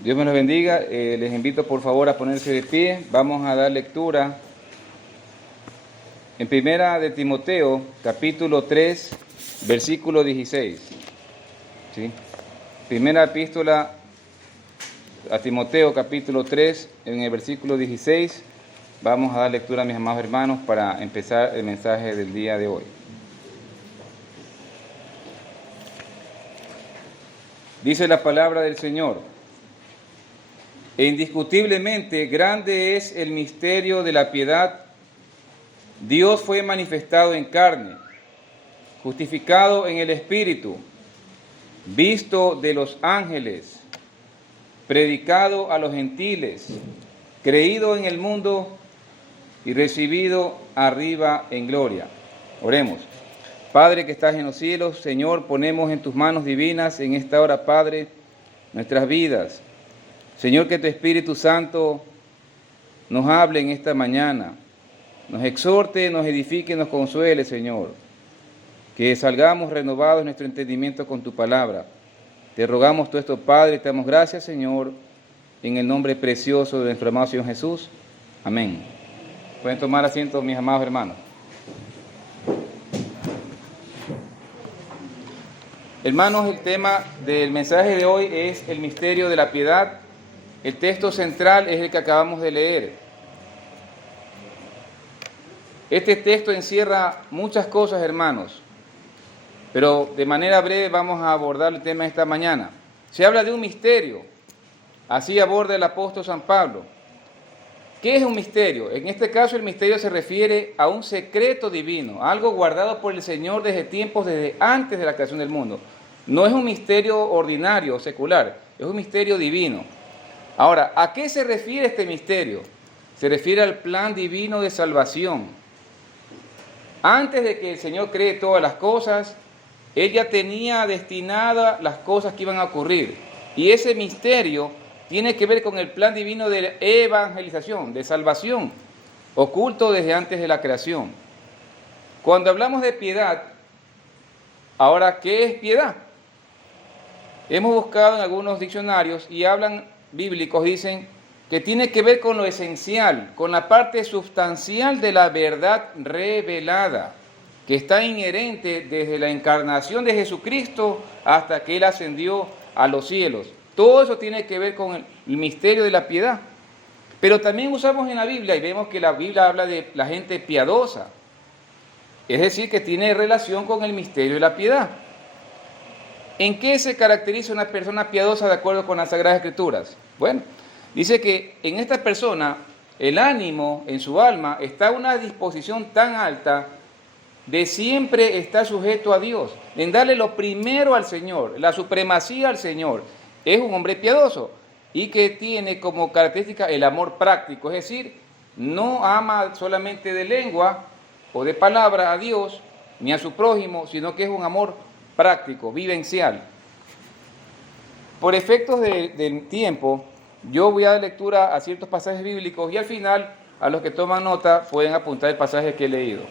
Dios me los bendiga. Les invito por favor a ponerse de pie. Vamos a dar lectura en Primera de Timoteo, capítulo 3, versículo 16. ¿Sí? Primera epístola a Timoteo, capítulo 3, en el versículo 16. Vamos a dar lectura, mis amados hermanos, para empezar el mensaje del día de hoy. Dice la palabra del Señor: e indiscutiblemente grande es el misterio de la piedad. Dios fue manifestado en carne, justificado en el Espíritu, visto de los ángeles, predicado a los gentiles, creído en el mundo y recibido arriba en gloria. Oremos. Padre que estás en los cielos, Señor, ponemos en tus manos divinas en esta hora, Padre, nuestras vidas. Señor, que tu Espíritu Santo nos hable en esta mañana, nos exhorte, nos edifique, nos consuele, Señor. Que salgamos renovados en nuestro entendimiento con tu palabra. Te rogamos todo esto, Padre, te damos gracias, Señor, en el nombre precioso de nuestro amado Señor Jesús. Amén. Pueden tomar asiento, mis amados hermanos. Hermanos, el tema del mensaje de hoy es el misterio de la piedad. El texto central es el que acabamos de leer. Este texto encierra muchas cosas, hermanos, pero de manera breve vamos a abordar el tema de esta mañana. Se habla de un misterio, así aborda el apóstol San Pablo. ¿Qué es un misterio? En este caso el misterio se refiere a un secreto divino, algo guardado por el Señor desde tiempos, desde antes de la creación del mundo. No es un misterio ordinario o secular, es un misterio divino. Ahora, ¿a qué se refiere este misterio? Se refiere al plan divino de salvación. Antes de que el Señor cree todas las cosas, Él ya tenía destinadas las cosas que iban a ocurrir. Y ese misterio tiene que ver con el plan divino de evangelización, de salvación, oculto desde antes de la creación. Cuando hablamos de piedad, ahora, ¿qué es piedad? Hemos buscado en algunos diccionarios y hablan bíblicos, dicen que tiene que ver con lo esencial, con la parte sustancial de la verdad revelada, que está inherente desde la encarnación de Jesucristo hasta que Él ascendió a los cielos. Todo eso tiene que ver con el misterio de la piedad. Pero también usamos en la Biblia y vemos que la Biblia habla de la gente piadosa, es decir, que tiene relación con el misterio de la piedad. ¿En qué se caracteriza una persona piadosa de acuerdo con las Sagradas Escrituras? Bueno, dice que en esta persona el ánimo en su alma está a una disposición tan alta de siempre estar sujeto a Dios, en darle lo primero al Señor, la supremacía al Señor. Es un hombre piadoso y que tiene como característica el amor práctico, es decir, no ama solamente de lengua o de palabra a Dios ni a su prójimo, sino que es un amor práctico, vivencial. Por efectos del tiempo, yo voy a dar lectura a ciertos pasajes bíblicos y al final, a los que toman nota, pueden apuntar el pasaje que he leído.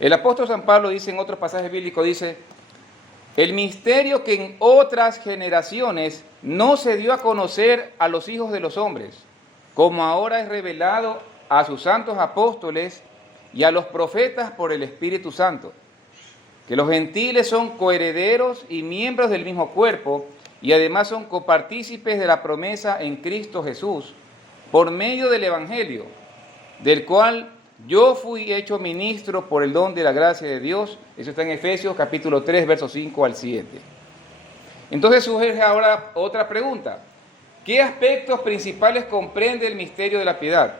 El apóstol San Pablo dice en otros pasajes bíblicos, dice: el misterio que en otras generaciones no se dio a conocer a los hijos de los hombres, como ahora es revelado a sus santos apóstoles y a los profetas por el Espíritu Santo, que los gentiles son coherederos y miembros del mismo cuerpo, y además son copartícipes de la promesa en Cristo Jesús, por medio del Evangelio, del cual yo fui hecho ministro por el don de la gracia de Dios. Eso está en Efesios capítulo 3, versos 5 al 7. Entonces surge ahora otra pregunta: ¿qué aspectos principales comprende el misterio de la piedad?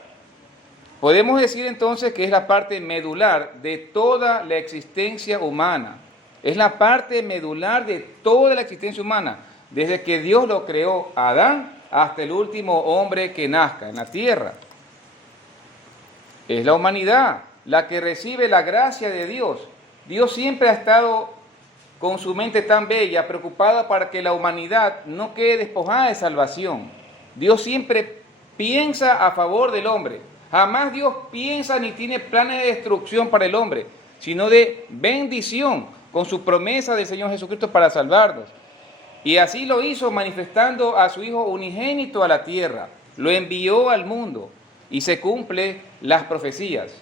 Podemos decir entonces que es la parte medular de toda la existencia humana. Es la parte medular de toda la existencia humana, desde que Dios lo creó a Adán hasta el último hombre que nazca en la tierra. Es la humanidad la que recibe la gracia de Dios. Dios siempre ha estado con su mente tan bella, preocupada para que la humanidad no quede despojada de salvación. Dios siempre piensa a favor del hombre. Jamás Dios piensa ni tiene planes de destrucción para el hombre, sino de bendición, con su promesa del Señor Jesucristo para salvarnos. Y así lo hizo manifestando a su Hijo unigénito a la tierra. Lo envió al mundo y se cumple las profecías.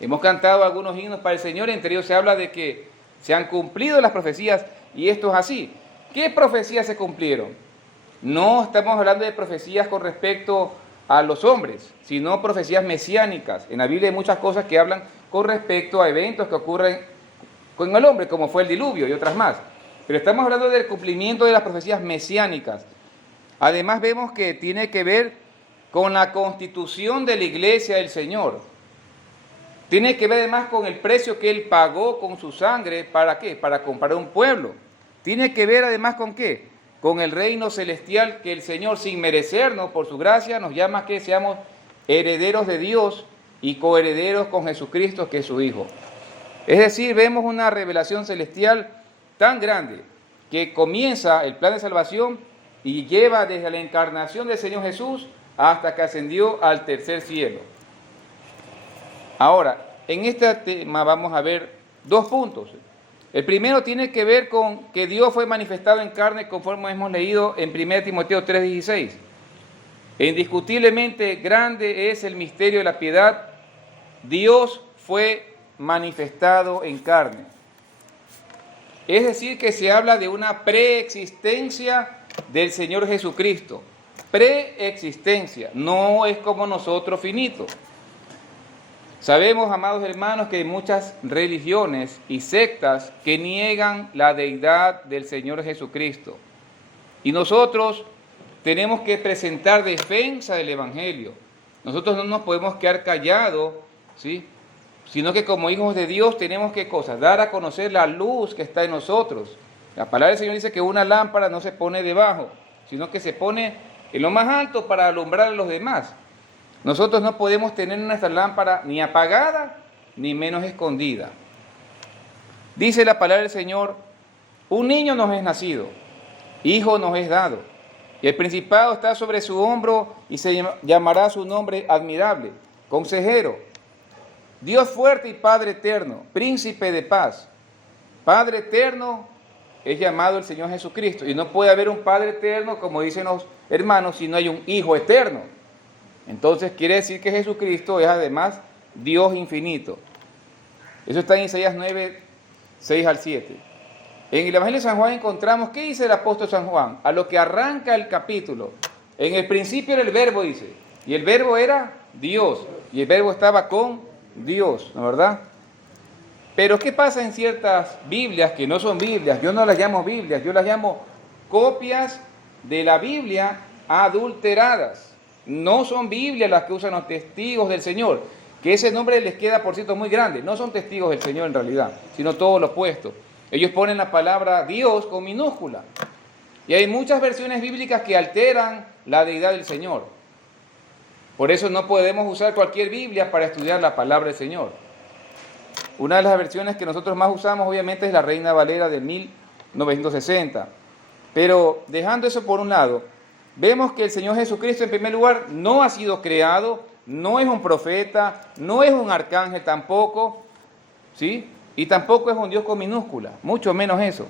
Hemos cantado algunos himnos para el Señor, entre ellos se habla de que se han cumplido las profecías y esto es así. ¿Qué profecías se cumplieron? No estamos hablando de profecías con respecto a los hombres, sino profecías mesiánicas. En la Biblia hay muchas cosas que hablan con respecto a eventos que ocurren con el hombre, como fue el diluvio y otras más. Pero estamos hablando del cumplimiento de las profecías mesiánicas. Además vemos que tiene que ver con la constitución de la iglesia del Señor. Tiene que ver además con el precio que Él pagó con su sangre. ¿Para qué? Para comprar un pueblo. Tiene que ver además con ¿qué? Con el reino celestial que el Señor, sin merecernos, por su gracia, nos llama a que seamos herederos de Dios y coherederos con Jesucristo, que es su Hijo. Es decir, vemos una revelación celestial tan grande que comienza el plan de salvación y lleva desde la encarnación del Señor Jesús hasta que ascendió al tercer cielo. Ahora, en este tema vamos a ver dos puntos. El primero tiene que ver con que Dios fue manifestado en carne, conforme hemos leído en 1 Timoteo 3:16. Indiscutiblemente grande es el misterio de la piedad. Dios fue manifestado en carne. Es decir, que se habla de una preexistencia del Señor Jesucristo. Preexistencia, no es como nosotros finitos. Sabemos, amados hermanos, que hay muchas religiones y sectas que niegan la deidad del Señor Jesucristo. Y nosotros tenemos que presentar defensa del Evangelio. Nosotros no nos podemos quedar callados, ¿sí? Sino que como hijos de Dios tenemos que dar a conocer la luz que está en nosotros. La palabra del Señor dice que una lámpara no se pone debajo, sino que se pone en lo más alto para alumbrar a los demás. Nosotros no podemos tener nuestra lámpara ni apagada, ni menos escondida. Dice la palabra del Señor, un niño nos es nacido, hijo nos es dado, y el principado está sobre su hombro, y se llamará su nombre admirable, consejero, Dios fuerte y Padre eterno, príncipe de paz. Padre eterno es llamado el Señor Jesucristo, y no puede haber un Padre eterno, como dicen los hermanos, si no hay un Hijo eterno. Entonces quiere decir que Jesucristo es además Dios infinito. Eso está en Isaías 9, 6 al 7. En el Evangelio de San Juan encontramos, ¿qué dice el apóstol San Juan? A lo que arranca el capítulo. En el principio era el verbo, dice, y el verbo era Dios, y el verbo estaba con Dios, ¿no es verdad? Pero ¿qué pasa en ciertas Biblias que no son Biblias? Yo no las llamo Biblias, yo las llamo copias de la Biblia adulteradas. No son Biblias las que usan los testigos del Señor, que ese nombre les queda, por cierto, muy grande. No son testigos del Señor en realidad, sino todo lo opuesto. Ellos ponen la palabra Dios con minúscula. Y hay muchas versiones bíblicas que alteran la deidad del Señor. Por eso no podemos usar cualquier Biblia para estudiar la palabra del Señor. Una de las versiones que nosotros más usamos, obviamente, es la Reina Valera de 1960. Pero dejando eso por un lado, vemos que el Señor Jesucristo, en primer lugar, no ha sido creado, no es un profeta, no es un arcángel tampoco, ¿sí? Y tampoco es un Dios con minúscula, mucho menos eso.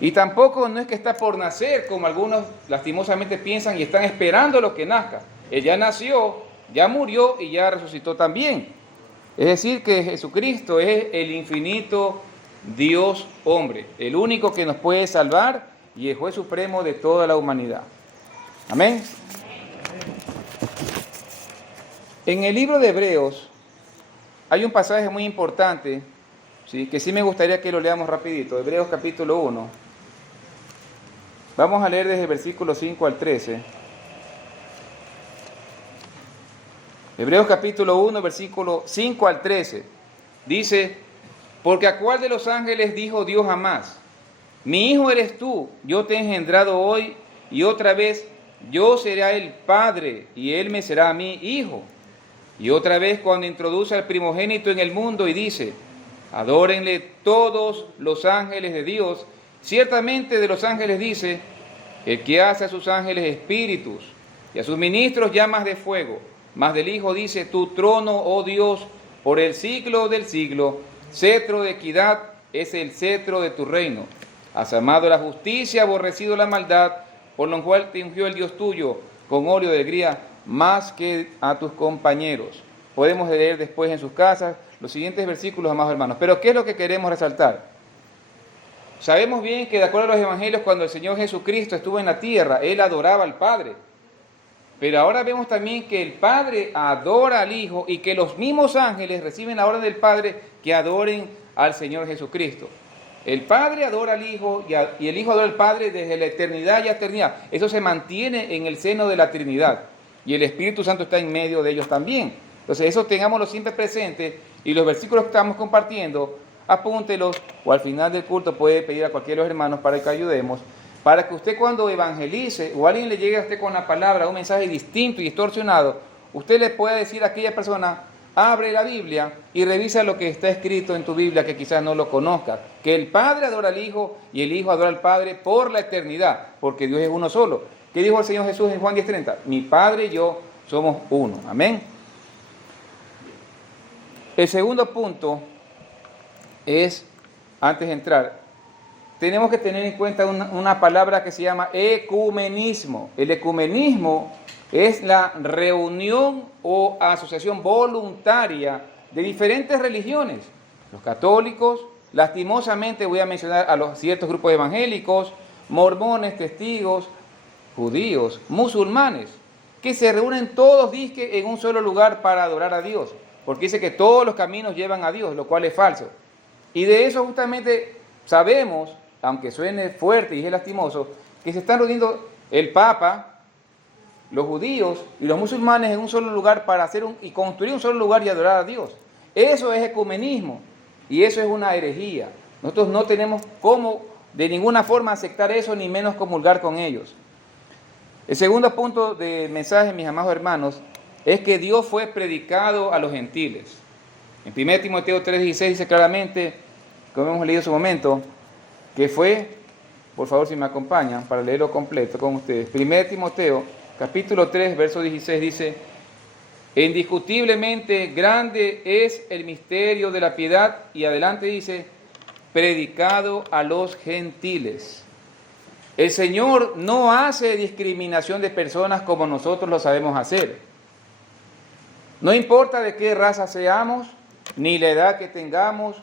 Y tampoco no es que está por nacer, como algunos lastimosamente piensan y están esperando lo que nazca. Él ya nació, ya murió y ya resucitó también. Es decir, que Jesucristo es el infinito Dios hombre, el único que nos puede salvar y el juez supremo de toda la humanidad. Amén. En el libro de Hebreos hay un pasaje muy importante, ¿sí? Que sí me gustaría que lo leamos rapidito. Hebreos capítulo 1. Vamos a leer desde el versículo 5 al 13. Hebreos capítulo 1, versículo 5 al 13. Dice, porque a cuál de los ángeles dijo Dios jamás, mi hijo eres tú, yo te he engendrado hoy, y otra vez yo seré el padre, y él me será a mí hijo. Y otra vez cuando introduce al primogénito en el mundo y dice, adórenle todos los ángeles de Dios, ciertamente de los ángeles dice, el que hace a sus ángeles espíritus, y a sus ministros llamas de fuego. Mas del Hijo dice, tu trono, oh Dios, por el siglo del siglo, cetro de equidad es el cetro de tu reino. Has amado la justicia, aborrecido la maldad, por lo cual te ungió el Dios tuyo con óleo de alegría más que a tus compañeros. Podemos leer después en sus casas los siguientes versículos, amados hermanos. Pero ¿qué es lo que queremos resaltar? Sabemos bien que de acuerdo a los evangelios, cuando el Señor Jesucristo estuvo en la tierra, Él adoraba al Padre. Pero ahora vemos también que el Padre adora al Hijo y que los mismos ángeles reciben la orden del Padre que adoren al Señor Jesucristo. El Padre adora al Hijo y el Hijo adora al Padre desde la eternidad y a eternidad. Eso se mantiene en el seno de la Trinidad. Y el Espíritu Santo está en medio de ellos también. Entonces eso tengámoslo siempre presente, y los versículos que estamos compartiendo, apúntelos, o al final del culto puede pedir a cualquiera de los hermanos para que ayudemos, para que usted cuando evangelice o alguien le llegue a usted con la palabra, un mensaje distinto y distorsionado, usted le pueda decir a aquella persona: abre la Biblia y revisa lo que está escrito en tu Biblia, que quizás no lo conozcas, que el Padre adora al Hijo y el Hijo adora al Padre por la eternidad, porque Dios es uno solo. ¿Qué dijo el Señor Jesús en Juan 10:30? Mi Padre y yo somos uno. Amén. El segundo punto es, antes de entrar, tenemos que tener en cuenta una palabra que se llama ecumenismo. El ecumenismo es la reunión o asociación voluntaria de diferentes religiones. Los católicos, lastimosamente voy a mencionar a los ciertos grupos evangélicos, mormones, testigos, judíos, musulmanes, que se reúnen todos, dizque, en un solo lugar para adorar a Dios, porque dice que todos los caminos llevan a Dios, lo cual es falso. Y de eso justamente sabemos, aunque suene fuerte y es lastimoso, que se están reuniendo el Papa, los judíos y los musulmanes en un solo lugar para hacer y construir un solo lugar y adorar a Dios. Eso es ecumenismo y eso es una herejía. Nosotros no tenemos cómo de ninguna forma aceptar eso, ni menos comulgar con ellos. El segundo punto del mensaje, mis amados hermanos, es que Dios fue predicado a los gentiles. En 1 Timoteo 3:16 dice claramente, como hemos leído en su momento, que fue, por favor si me acompañan para leerlo completo con ustedes, 1 Timoteo capítulo 3, verso 16 dice: indiscutiblemente grande es el misterio de la piedad, y adelante dice, predicado a los gentiles. El Señor no hace discriminación de personas como nosotros lo sabemos hacer. No importa de qué raza seamos, ni la edad que tengamos,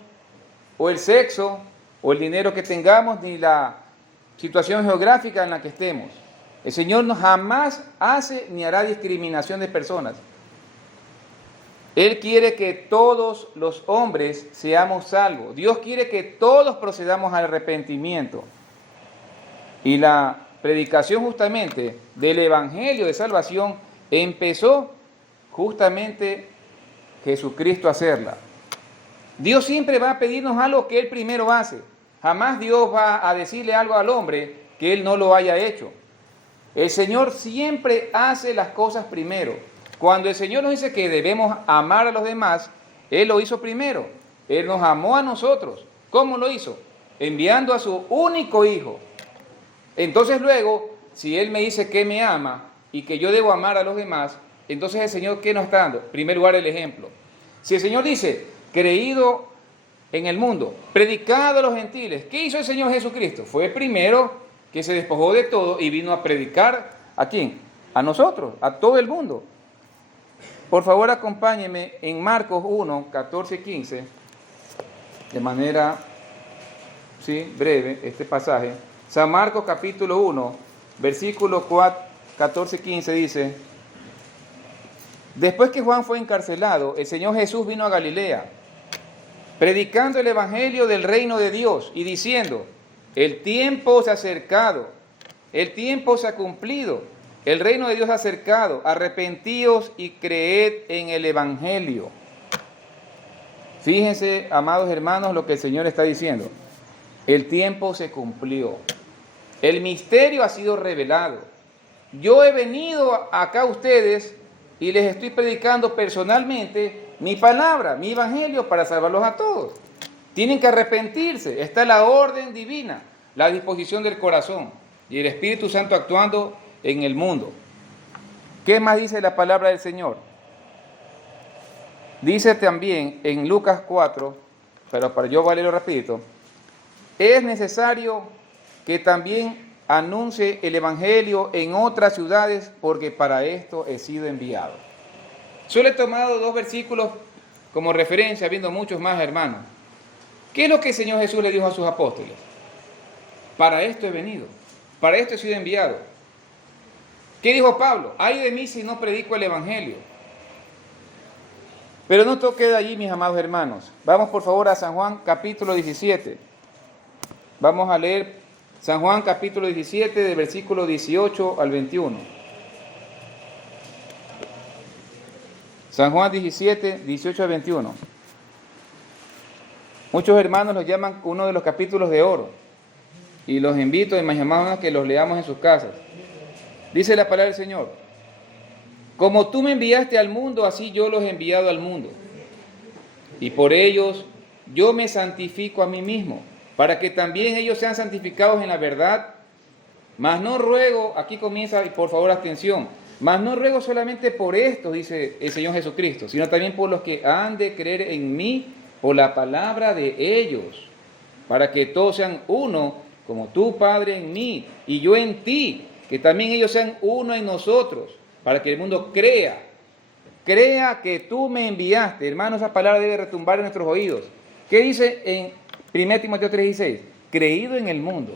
o el sexo, o el dinero que tengamos, ni la situación geográfica en la que estemos. El Señor no jamás hace ni hará discriminación de personas. Él quiere que todos los hombres seamos salvos. Dios quiere que todos procedamos al arrepentimiento. Y la predicación justamente del Evangelio de salvación empezó justamente Jesucristo a hacerla. Dios siempre va a pedirnos algo que Él primero hace. Jamás Dios va a decirle algo al hombre que Él no lo haya hecho. El Señor siempre hace las cosas primero. Cuando el Señor nos dice que debemos amar a los demás, Él lo hizo primero. Él nos amó a nosotros. ¿Cómo lo hizo? Enviando a su único Hijo. Entonces luego, si Él me dice que me ama y que yo debo amar a los demás, entonces el Señor, ¿qué nos está dando? En primer lugar, el ejemplo. Si el Señor dice, creído en el mundo, predicado a los gentiles, ¿qué hizo el Señor Jesucristo? Fue primero que se despojó de todo y vino a predicar, ¿a quién? A nosotros, a todo el mundo. Por favor, acompáñenme en Marcos 1, 14 y 15, de manera breve, este pasaje. San Marcos capítulo 1, versículo 14 y 15 dice: después que Juan fue encarcelado, el Señor Jesús vino a Galilea, predicando el evangelio del reino de Dios y diciendo: el tiempo se ha acercado, el tiempo se ha cumplido, el reino de Dios se ha acercado, arrepentíos y creed en el evangelio. Fíjense, amados hermanos, lo que el Señor está diciendo. El tiempo se cumplió. El misterio ha sido revelado. Yo he venido acá a ustedes y les estoy predicando personalmente mi palabra, mi evangelio, para salvarlos a todos. Tienen que arrepentirse. Está la orden divina, la disposición del corazón y el Espíritu Santo actuando en el mundo. ¿Qué más dice la palabra del Señor? Dice también en Lucas 4, pero para yo valerlo rapidito, es necesario que también anuncie el Evangelio en otras ciudades, porque para esto he sido enviado. Solo he tomado 2 versículos como referencia, habiendo muchos más, hermanos. ¿Qué es lo que el Señor Jesús le dijo a sus apóstoles? Para esto he venido, para esto he sido enviado. ¿Qué dijo Pablo? Ay de mí si no predico el Evangelio. Pero no todo queda allí, mis amados hermanos. Vamos por favor a San Juan capítulo 17. Vamos a leer San Juan capítulo 17 del versículo 18 al 21. San Juan 17, 18 al 21. Muchos hermanos los llaman uno de los capítulos de oro. Y los invito, mis amados, a que los leamos en sus casas. Dice la palabra del Señor: como tú me enviaste al mundo, así yo los he enviado al mundo. Y por ellos yo me santifico a mí mismo, para que también ellos sean santificados en la verdad. Mas no ruego, aquí comienza, y por favor atención, mas no ruego solamente por esto, dice el Señor Jesucristo, sino también por los que han de creer en mí por la palabra de ellos, para que todos sean uno, como tú, Padre, en mí, y yo en ti, que también ellos sean uno en nosotros, para que el mundo crea que tú me enviaste. Hermano, esa palabra debe retumbar en nuestros oídos. ¿Qué dice en 1 Timoteo 3:16? Creído en el mundo.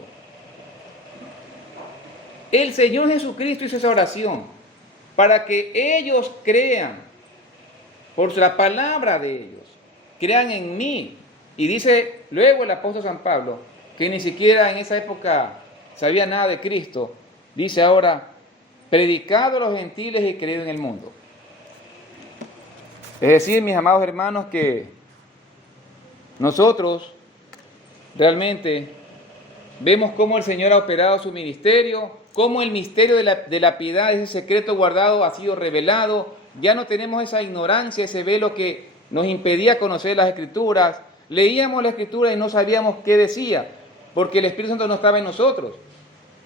El Señor Jesucristo hizo esa oración para que ellos crean por la palabra de ellos, crean en mí. Y dice luego el apóstol San Pablo, que ni siquiera en esa época sabía nada de Cristo, dice ahora: predicado a los gentiles y creído en el mundo. Es decir, mis amados hermanos, que nosotros realmente vemos cómo el Señor ha operado su ministerio, cómo el misterio de la piedad, ese secreto guardado, ha sido revelado. Ya no tenemos esa ignorancia, ese velo que nos impedía conocer las Escrituras. Leíamos la Escritura y no sabíamos qué decía, porque el Espíritu Santo no estaba en nosotros.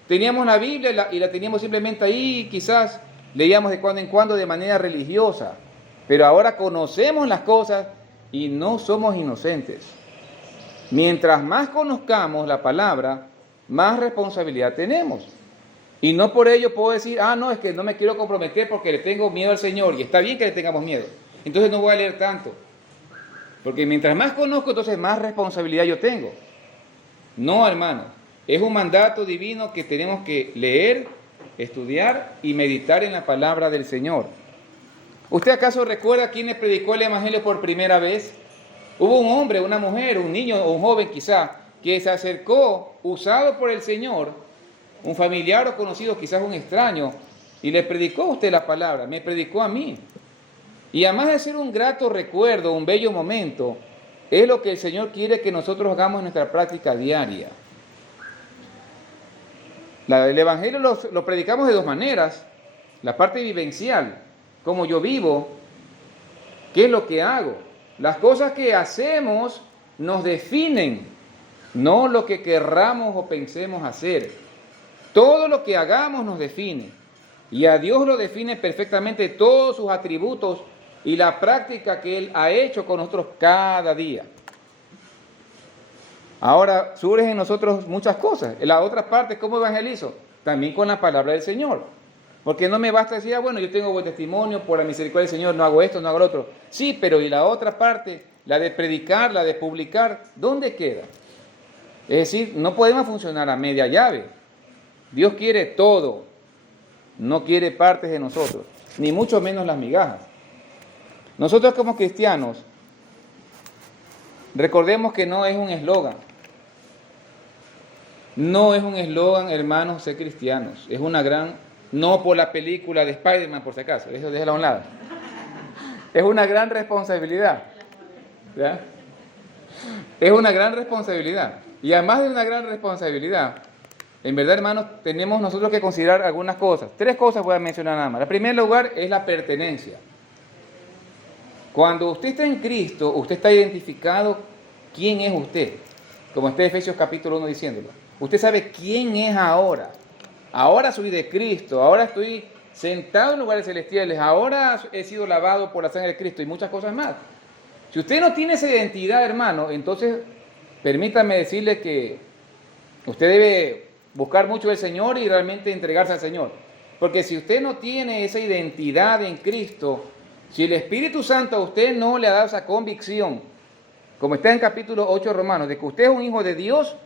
Teníamos la Biblia y la teníamos simplemente ahí, quizás leíamos de cuando en cuando de manera religiosa, pero ahora conocemos las cosas y no somos inocentes. Mientras más conozcamos la palabra, más responsabilidad tenemos. Y no por ello puedo decir: no, es que no me quiero comprometer porque le tengo miedo al Señor, y está bien que le tengamos miedo, entonces no voy a leer tanto. Porque mientras más conozco, entonces más responsabilidad yo tengo. No, hermano, es un mandato divino que tenemos que leer, estudiar y meditar en la palabra del Señor. ¿Usted acaso recuerda quién le predicó el Evangelio por primera vez? Hubo un hombre, una mujer, un niño o un joven quizá, que se acercó, usado por el Señor, un familiar o conocido, quizás un extraño, y le predicó a usted la palabra, me predicó a mí. Y además de ser un grato recuerdo, un bello momento, es lo que el Señor quiere que nosotros hagamos en nuestra práctica diaria. El Evangelio lo predicamos de 2 maneras. La parte vivencial, cómo yo vivo, qué es lo que hago. Las cosas que hacemos nos definen, no lo que querramos o pensemos hacer. Todo lo que hagamos nos define. Y a Dios lo define perfectamente todos sus atributos y la práctica que Él ha hecho con nosotros cada día. Ahora surgen en nosotros muchas cosas. La otra parte, ¿cómo evangelizo? También con la palabra del Señor. Porque no me basta decir: bueno, yo tengo buen testimonio, por la misericordia del Señor, no hago esto, no hago lo otro. Sí, pero ¿y la otra parte? La de predicar, la de publicar, ¿dónde queda? Es decir, no podemos funcionar a media llave. Dios quiere todo, no quiere partes de nosotros, ni mucho menos las migajas. Nosotros como cristianos, recordemos que no es un eslogan. No es un eslogan, hermanos, ser cristianos. Es una gran, no por la película de Spider-Man, por si acaso, eso déjalo a un lado. Es una gran responsabilidad. ¿Ya? Es una gran responsabilidad. Y además de una gran responsabilidad, en verdad, hermanos, tenemos nosotros que considerar algunas cosas. 3 cosas voy a mencionar nada más. En primer lugar es la pertenencia. Cuando usted está en Cristo, usted está identificado quién es usted. Como está en Efesios capítulo 1 diciéndolo. Usted sabe quién es ahora. Ahora soy de Cristo, ahora estoy sentado en lugares celestiales, ahora he sido lavado por la sangre de Cristo y muchas cosas más. Si usted no tiene esa identidad, hermano, entonces permítame decirle que usted debe buscar mucho del Señor y realmente entregarse al Señor. Porque si usted no tiene esa identidad en Cristo, si el Espíritu Santo a usted no le ha dado esa convicción, como está en capítulo 8 de Romanos, de que usted es un hijo de Dios,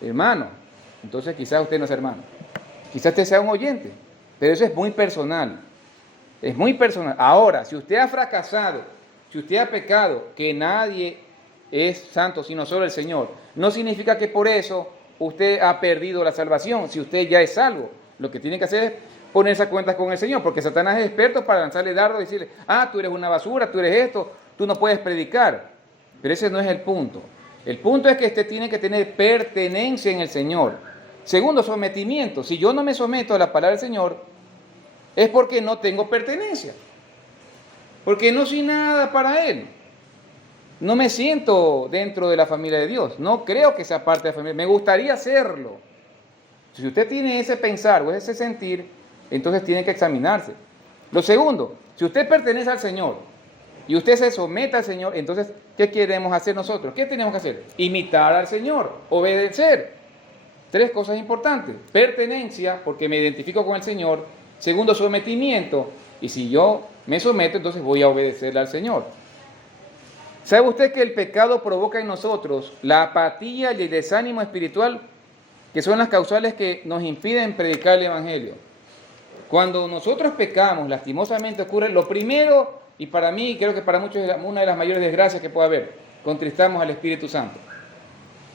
hermano, entonces quizás usted no es hermano. Quizás usted sea un oyente, pero eso es muy personal. Es muy personal. Ahora, si usted ha fracasado, si usted ha pecado, que nadie es santo sino solo el Señor, no significa que por eso usted ha perdido la salvación. Si usted ya es salvo, lo que tiene que hacer es ponerse a cuentas con el Señor, porque Satanás es experto para lanzarle dardo y decirle, tú eres una basura, tú eres esto, tú no puedes predicar. Pero ese no es el punto. El punto es que usted tiene que tener pertenencia en el Señor. Segundo, sometimiento. Si yo no me someto a la palabra del Señor, es porque no tengo pertenencia. Porque no soy nada para Él. No me siento dentro de la familia de Dios. No creo que sea parte de la familia. Me gustaría hacerlo. Si usted tiene ese pensar o ese sentir, entonces tiene que examinarse. Lo segundo, si usted pertenece al Señor y usted se somete al Señor, entonces, ¿qué queremos hacer nosotros? ¿Qué tenemos que hacer? Imitar al Señor, obedecer. 3 cosas importantes. Pertenencia, porque me identifico con el Señor. Segundo, sometimiento. Y si yo me someto, entonces voy a obedecerle al Señor. ¿Sabe usted que el pecado provoca en nosotros la apatía y el desánimo espiritual, que son las causales que nos impiden predicar el Evangelio? Cuando nosotros pecamos, lastimosamente ocurre lo primero, y para mí, creo que para muchos es una de las mayores desgracias que puede haber, contristamos al Espíritu Santo.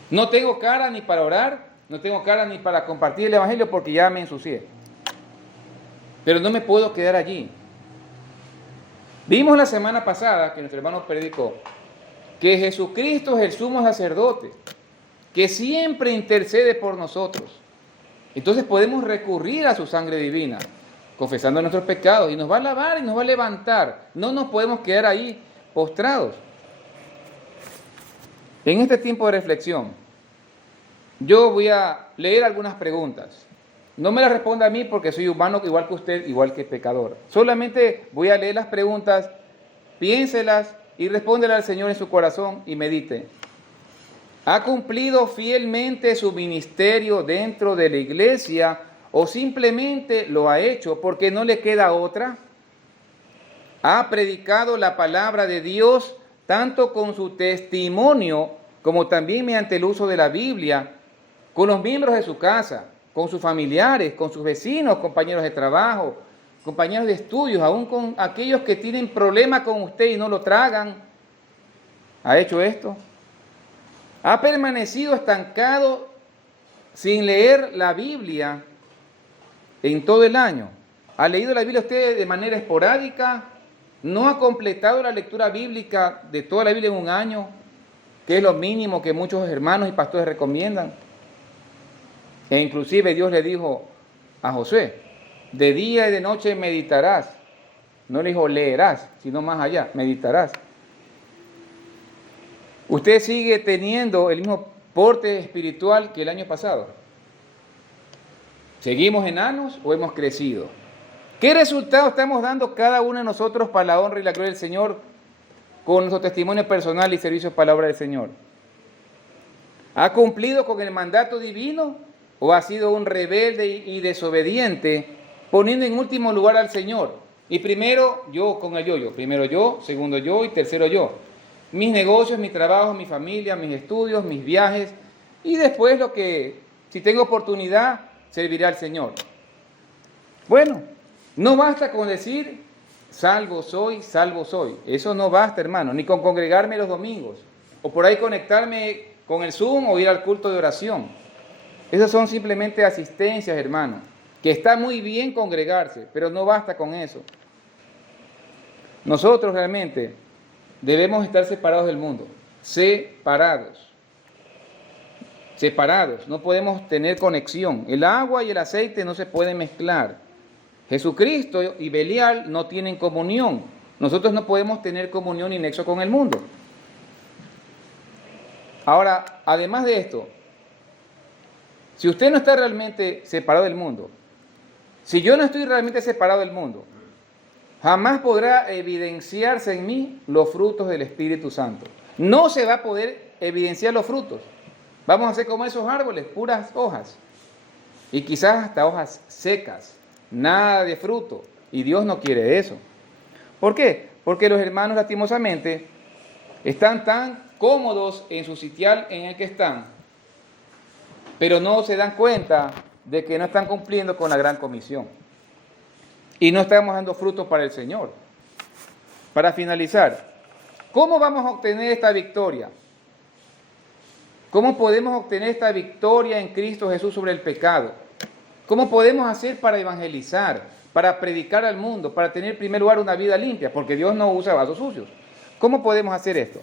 No tengo cara ni para orar, no tengo cara ni para compartir el Evangelio porque ya me ensucié. Pero no me puedo quedar allí. Vimos la semana pasada que nuestro hermano predicó que Jesucristo es el sumo sacerdote, que siempre intercede por nosotros. Entonces podemos recurrir a su sangre divina, confesando nuestros pecados, y nos va a lavar y nos va a levantar. No nos podemos quedar ahí postrados. En este tiempo de reflexión, yo voy a leer algunas preguntas. No me las responda a mí porque soy humano igual que usted, igual que pecador. Solamente voy a leer las preguntas, piénselas y respóndela al Señor en su corazón y medite. ¿Ha cumplido fielmente su ministerio dentro de la iglesia o simplemente lo ha hecho porque no le queda otra? ¿Ha predicado la palabra de Dios tanto con su testimonio como también mediante el uso de la Biblia, con los miembros de su casa, con sus familiares, con sus vecinos, compañeros de trabajo, compañeros de estudios, aún con aquellos que tienen problemas con usted y no lo tragan? ¿Ha hecho esto? ¿Ha permanecido estancado sin leer la Biblia en todo el año? ¿Ha leído la Biblia usted de manera esporádica? ¿No ha completado la lectura bíblica de toda la Biblia en un año? Que es lo mínimo que muchos hermanos y pastores recomiendan. E inclusive Dios le dijo a Josué, de día y de noche meditarás. No le dijo leerás, sino más allá, meditarás. ¿Usted sigue teniendo el mismo porte espiritual que el año pasado? ¿Seguimos enanos o hemos crecido? ¿Qué resultado estamos dando cada uno de nosotros para la honra y la gloria del Señor con nuestro testimonio personal y servicio para la obra del Señor? ¿Ha cumplido con el mandato divino o ha sido un rebelde y desobediente, poniendo en último lugar al Señor? Y primero yo con el yo. Primero yo, segundo yo y tercero yo. Mis negocios, mi trabajo, mi familia, mis estudios, mis viajes. Y después lo que, si tengo oportunidad, serviré al Señor. Bueno, no basta con decir, salvo soy, salvo soy. Eso no basta, hermano, ni con congregarme los domingos. O por ahí conectarme con el Zoom o ir al culto de oración. Esas son simplemente asistencias, hermano. Que está muy bien congregarse, pero no basta con eso. Nosotros realmente debemos estar separados del mundo, separados, no podemos tener conexión. El agua y el aceite no se pueden mezclar. Jesucristo y Belial no tienen comunión. Nosotros no podemos tener comunión ni nexo con el mundo. Ahora, además de esto, si usted no está realmente separado del mundo, si yo no estoy realmente separado del mundo, jamás podrá evidenciarse en mí los frutos del Espíritu Santo. No se va a poder evidenciar los frutos. Vamos a ser como esos árboles, puras hojas. y quizás hasta hojas secas, nada de fruto. Y Dios no quiere eso. ¿Por qué? Porque los hermanos lastimosamente están tan cómodos en su sitial en el que están, pero no se dan cuenta de que no están cumpliendo con la gran comisión. Y no estamos dando frutos para el Señor. Para finalizar, ¿cómo vamos a obtener esta victoria? ¿Cómo podemos obtener esta victoria en Cristo Jesús sobre el pecado? ¿Cómo podemos hacer para evangelizar, para predicar al mundo, para tener en primer lugar una vida limpia? Porque Dios no usa vasos sucios. ¿Cómo podemos hacer esto?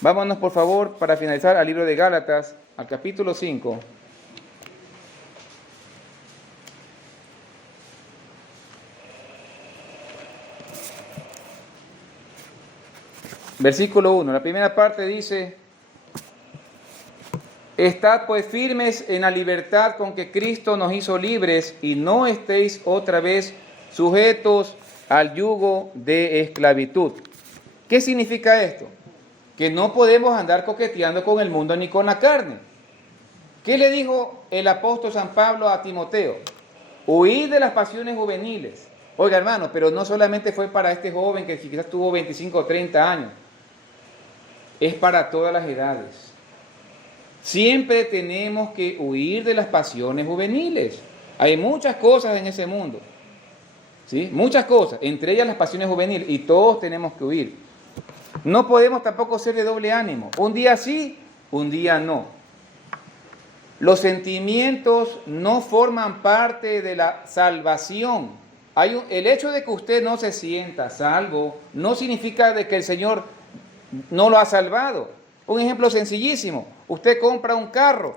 Vámonos por favor para finalizar al libro de Gálatas, al capítulo 5. Versículo 1, la primera parte dice: Estad pues firmes en la libertad con que Cristo nos hizo libres, y no estéis otra vez sujetos al yugo de esclavitud. ¿Qué significa esto? Que no podemos andar coqueteando con el mundo ni con la carne. ¿Qué le dijo el apóstol San Pablo a Timoteo? Huid de las pasiones juveniles. Oiga, hermano, pero no solamente fue para este joven que quizás tuvo 25 o 30 años. Es para todas las edades. Siempre tenemos que huir de las pasiones juveniles. Hay muchas cosas en ese mundo, ¿sí? Muchas cosas, entre ellas las pasiones juveniles, y todos tenemos que huir. No podemos tampoco ser de doble ánimo. Un día sí, un día no. Los sentimientos no forman parte de la salvación. El hecho de que usted no se sienta salvo no significa de que el Señor no lo ha salvado. Un ejemplo sencillísimo: usted compra un carro,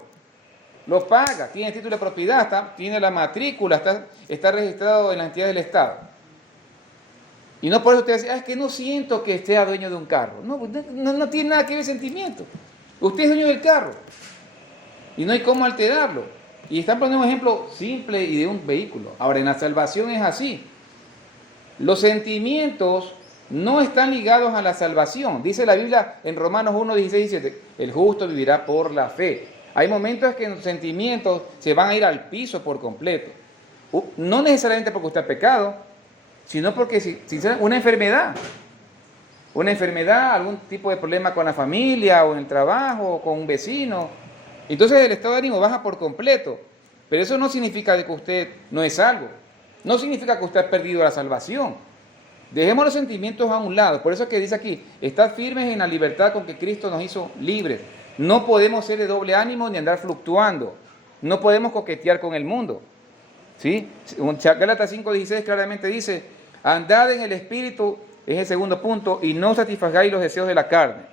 lo paga, tiene título de propiedad, tiene la matrícula, está registrado en la entidad del Estado. Y no por eso usted dice: es que no siento que sea dueño de un carro. No tiene nada que ver sentimiento. Usted es dueño del carro y no hay cómo alterarlo. Y están poniendo un ejemplo simple y de un vehículo. Ahora, en la salvación es así. Los sentimientos no están ligados a la salvación. Dice la Biblia en Romanos 1, 16 y 17, el justo vivirá por la fe. Hay momentos en que los sentimientos se van a ir al piso por completo. No necesariamente porque usted ha pecado, sino porque una enfermedad, algún tipo de problema con la familia o en el trabajo o con un vecino. Entonces el estado de ánimo baja por completo. Pero eso no significa de que usted no es salvo. No significa que usted ha perdido la salvación. Dejemos los sentimientos a un lado. Por eso es que dice aquí: estad firmes en la libertad con que Cristo nos hizo libres. No podemos ser de doble ánimo ni andar fluctuando. No podemos coquetear con el mundo, ¿sí? Gálatas 5:16 claramente dice: andad en el Espíritu, es el segundo punto, y no satisfagáis los deseos de la carne.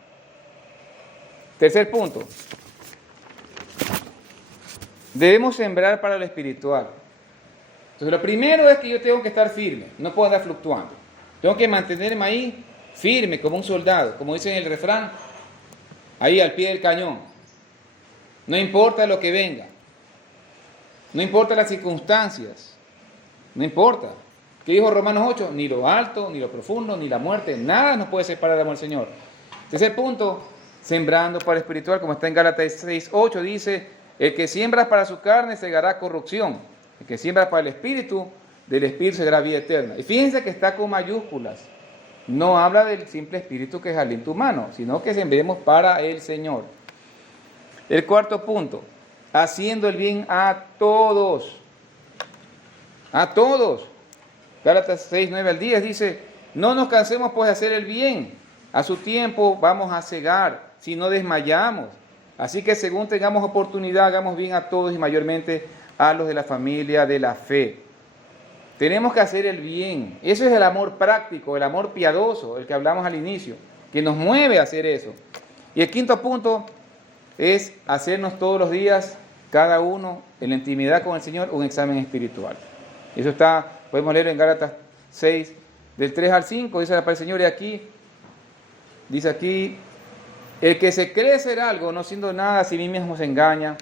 Tercer punto: debemos sembrar para lo espiritual. Entonces, lo primero es que yo tengo que estar firme, no puedo andar fluctuando. Tengo que mantenerme ahí firme como un soldado, como dice en el refrán, ahí al pie del cañón. No importa lo que venga, no importa las circunstancias, no importa. ¿Qué dijo Romanos 8? Ni lo alto, ni lo profundo, ni la muerte, nada nos puede separar del amor del Señor. Tercer punto: sembrando para lo espiritual, como está en Gálatas 6:8, dice: el que siembra para su carne segará corrupción, el que siembra para el espíritu, del espíritu segará vida eterna. Y fíjense que está con mayúsculas. No habla del simple espíritu que es aliento humano, sino que sembremos para el Señor. El cuarto punto: haciendo el bien a todos. A todos. Gálatas 6:9 al 10 dice: no nos cansemos pues de hacer el bien. A su tiempo vamos a cegar, si no desmayamos. Así que según tengamos oportunidad, hagamos bien a todos y mayormente a los de la familia de la fe. Tenemos que hacer el bien. Eso es el amor práctico, el amor piadoso, el que hablamos al inicio, que nos mueve a hacer eso. Y el quinto punto es hacernos todos los días, cada uno, en la intimidad con el Señor, un examen espiritual. Eso está, podemos leer en Gálatas 6, del 3 al 5, dice la palabra del Señor, y aquí, dice aquí: el que se cree ser algo, no siendo nada, a sí mismo se engaña.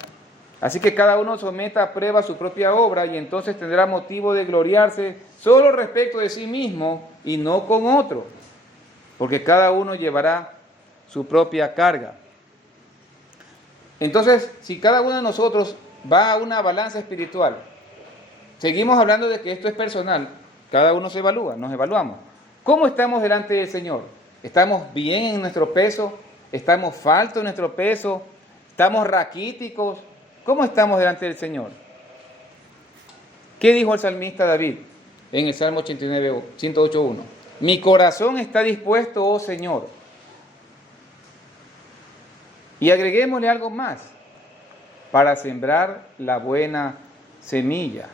Así que cada uno someta a prueba su propia obra, y entonces tendrá motivo de gloriarse solo respecto de sí mismo y no con otro, porque cada uno llevará su propia carga. Entonces, si cada uno de nosotros va a una balanza espiritual. Seguimos hablando de que esto es personal. Cada uno se evalúa, nos evaluamos. ¿Cómo estamos delante del Señor? ¿Estamos bien en nuestro peso? ¿Estamos faltos en nuestro peso? ¿Estamos raquíticos? ¿Cómo estamos delante del Señor? ¿Qué dijo el salmista David en el Salmo 89, 108.1? Mi corazón está dispuesto, oh Señor. Y agreguémosle algo más, para sembrar la buena semilla.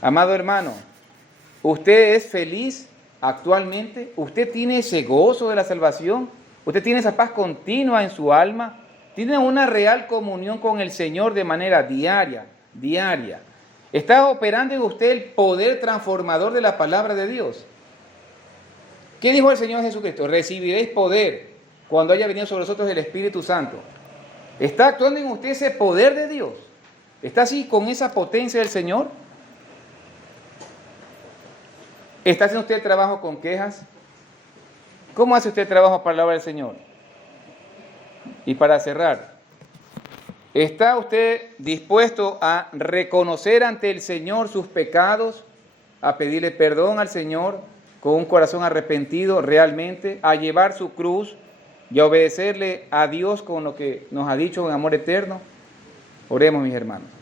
Amado hermano, ¿usted es feliz actualmente? ¿Usted tiene ese gozo de la salvación? ¿Usted tiene esa paz continua en su alma? ¿Tiene una real comunión con el Señor de manera diaria? ¿Está operando en usted el poder transformador de la palabra de Dios? ¿Qué dijo el Señor Jesucristo? Recibiréis poder cuando haya venido sobre vosotros el Espíritu Santo. ¿Está actuando en usted ese poder de Dios? ¿Está así con esa potencia del Señor? ¿Está haciendo usted el trabajo con quejas? ¿Cómo hace usted el trabajo para la obra del Señor? Y para cerrar, ¿está usted dispuesto a reconocer ante el Señor sus pecados, a pedirle perdón al Señor con un corazón arrepentido realmente, a llevar su cruz y a obedecerle a Dios con lo que nos ha dicho en amor eterno? Oremos, mis hermanos.